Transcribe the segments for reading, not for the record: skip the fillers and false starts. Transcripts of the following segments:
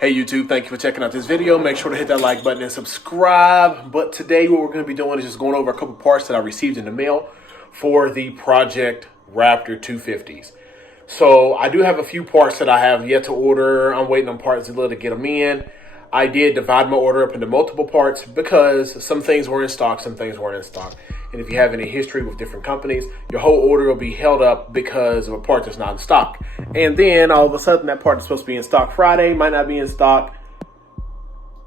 Hey YouTube, thank you for checking out this video. Make sure to hit that like button and subscribe. But today what we're going to be doing is just going over a couple parts that I received in the mail for the Project Raptor 250s. So I do have a few parts that I have yet to order. I'm waiting on Parts Zilla to get them in. I did divide my order up into multiple parts because some things were in stock, some things weren't in stock. And if you have any history with different companies, your whole order will be held up because of a part that's not in stock. And then all of a sudden that part that's supposed to be in stock Friday might not be in stock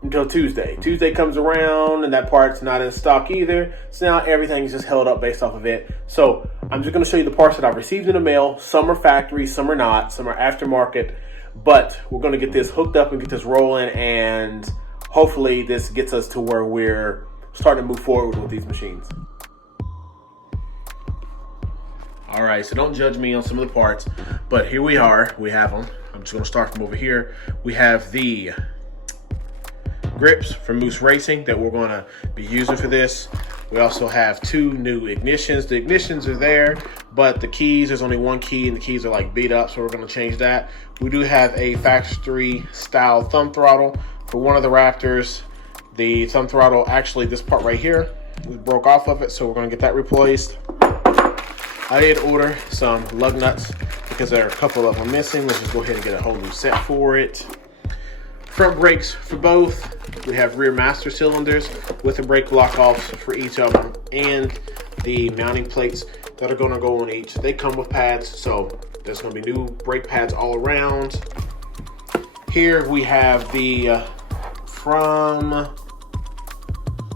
until Tuesday. Tuesday comes around and that part's not in stock either. So now everything's just held up based off of it. So I'm just going to show you the parts that I've received in the mail. Some are factory, some are not, some are aftermarket. But we're going to get this hooked up and get this rolling, and hopefully this gets us to where we're starting to move forward with these machines. All right, so don't judge me on some of the parts, but here we are. We have them. I'm just going to start from over here. We have the grips from Moose Racing that we're going to be using for this. We also have two new ignitions. The ignitions are there, but the keys, there's only one key and the keys are like beat up, so we're going to change that. We do have a factory style thumb throttle for one of the Raptors. The thumb throttle, actually this part right here, we broke off of it, so we're going to get that replaced. I did order some lug nuts because there are a couple of them missing. Let's just go ahead and get a whole new set for it. Front brakes for both. We have rear master cylinders with the brake block offs for each of them and the mounting plates that are going to go on each. They come with pads, so there's going to be new brake pads all around. Here we have the from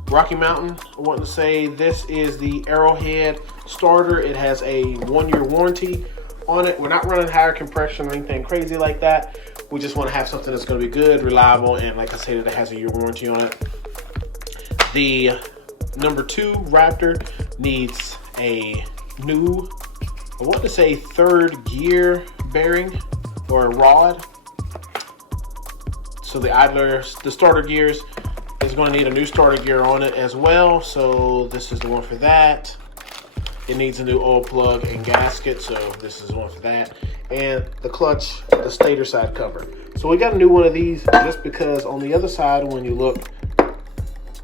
Rocky Mountain. I want to say this is the Arrowhead Starter. It has a 1-year warranty on it. We're not running higher compression or anything crazy like that. We just want to have something that's going to be good, reliable, and like I said, it has a year warranty on it. The number 2 Raptor needs a new, I want to say 3rd gear bearing or a rod. So the idler, the starter gears is going to need a new starter gear on it as well. So this is the one for that. It needs a new oil plug and gasket, so this is one for that. And the clutch, the stator side cover. So we got a new one of these just because on the other side, when you look,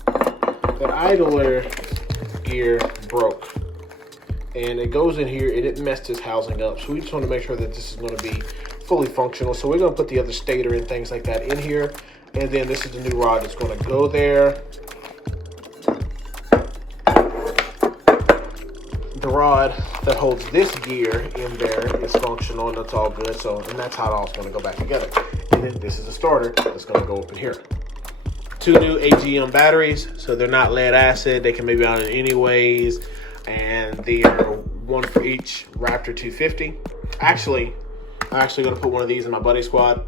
that idler gear broke. And it goes in here, it messed this housing up. So we just want to make sure that this is going to be fully functional. So we're going to put the other stator and things like that in here. And then this is the new rod that's going to go there. The rod that holds this gear in there is functional and that's all good. So, and that's how it all's going to go back together. And then this is a starter that's going to go up in here. 2 new Agm batteries, so they're not lead acid. They can be mounted anyways, and they are one for each Raptor 250. Actually, I'm actually going to put one of these in my buddy squad.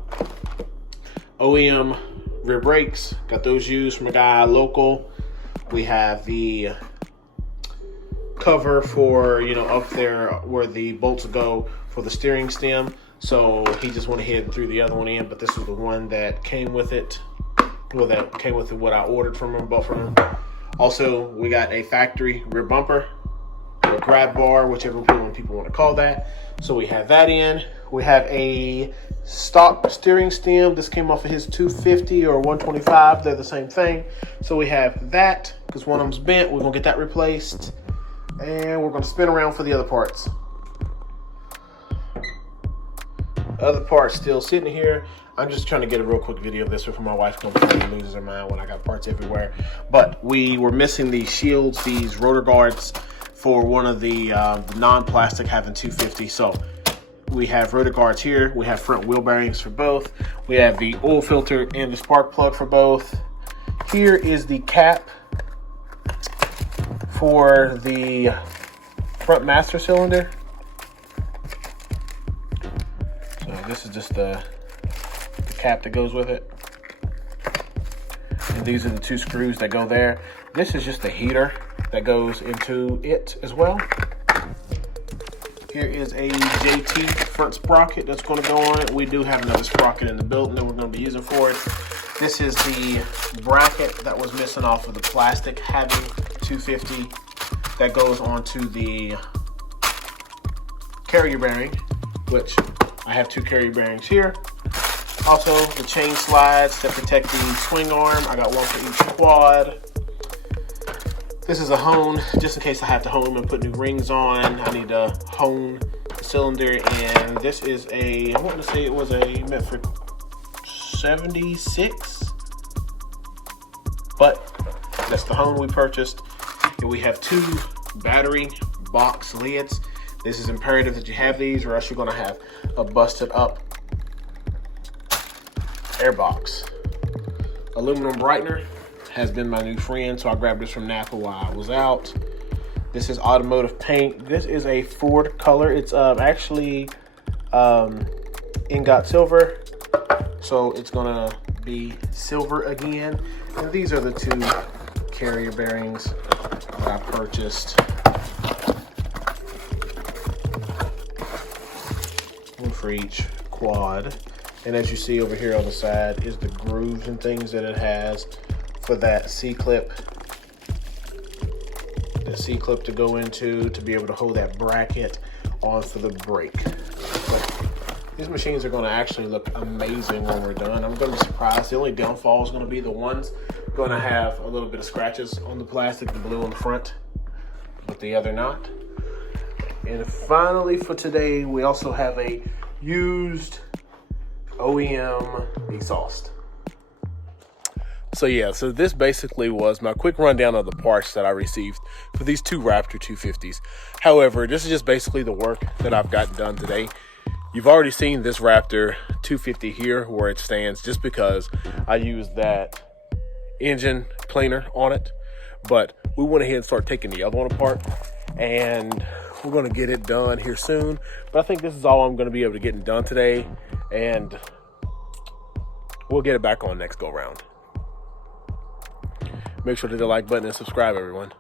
OEM rear brakes, got those used from a guy local. We have the cover for, you know, up there where the bolts go for the steering stem. So he just went ahead and threw the other one in, but this was the one that came with it. Well, that came with what I ordered from him, bought from him. Also, we got a factory rear bumper, or grab bar, whichever one people want to call that. So we have that in. We have a stock steering stem. This came off of his 250 or 125. They're the same thing. So we have that because one of them's bent. We're going to get that replaced. And we're going to spin around for the other parts. Other parts still sitting here. I'm just trying to get a real quick video of this before my wife comes and loses her mind when I got parts everywhere. But we were missing these shields, these rotor guards for one of the non-plastic having 250. So we have rotor guards here. We have front wheel bearings for both. We have the oil filter and the spark plug for both. Here is the cap for the front master cylinder. So this is just the cap that goes with it. And these are the 2 screws that go there. This is just the heater that goes into it as well. Here is a JT front sprocket that's going to go on it. We do have another sprocket in the building that we're going to be using for it. This is the bracket that was missing off of the plastic having 250 that goes onto the carrier bearing, which I have 2 carrier bearings here. Also, the chain slides that protect the swing arm. I got one for each quad. This is a hone, just in case I have to hone and put new rings on. I need to hone the cylinder, and this is I want to say it was meant for 76, but that's the hone we purchased. And we have 2 battery box lids. This is imperative that you have these, or else you're gonna have a busted up airbox. Aluminum Brightener has been my new friend, so I grabbed this from Napa while I was out. This is automotive paint. This is a Ford color. It's actually ingot silver, so it's gonna be silver again. And these are the 2 carrier bearings that I purchased. One for each quad. And as you see over here on the side is the grooves and things that it has for that C-clip. The C-clip to go into to be able to hold that bracket onto the brake. But these machines are going to actually look amazing when we're done. I'm going to be surprised. The only downfall is going to be the ones going to have a little bit of scratches on the plastic, the blue on the front, but the other not. And finally for today, we also have a used OEM exhaust. So yeah, so this basically was my quick rundown of the parts that I received for these 2 Raptor 250s. However, this is just basically the work that I've gotten done today. You've already seen this Raptor 250 here where it stands, just because I used that engine planer on it. But we went ahead and started taking the other one apart, and we're going to get it done here soon. But I think this is all I'm going to be able to get done today, and we'll get it back on next go round. Make sure to hit the like button and subscribe, everyone.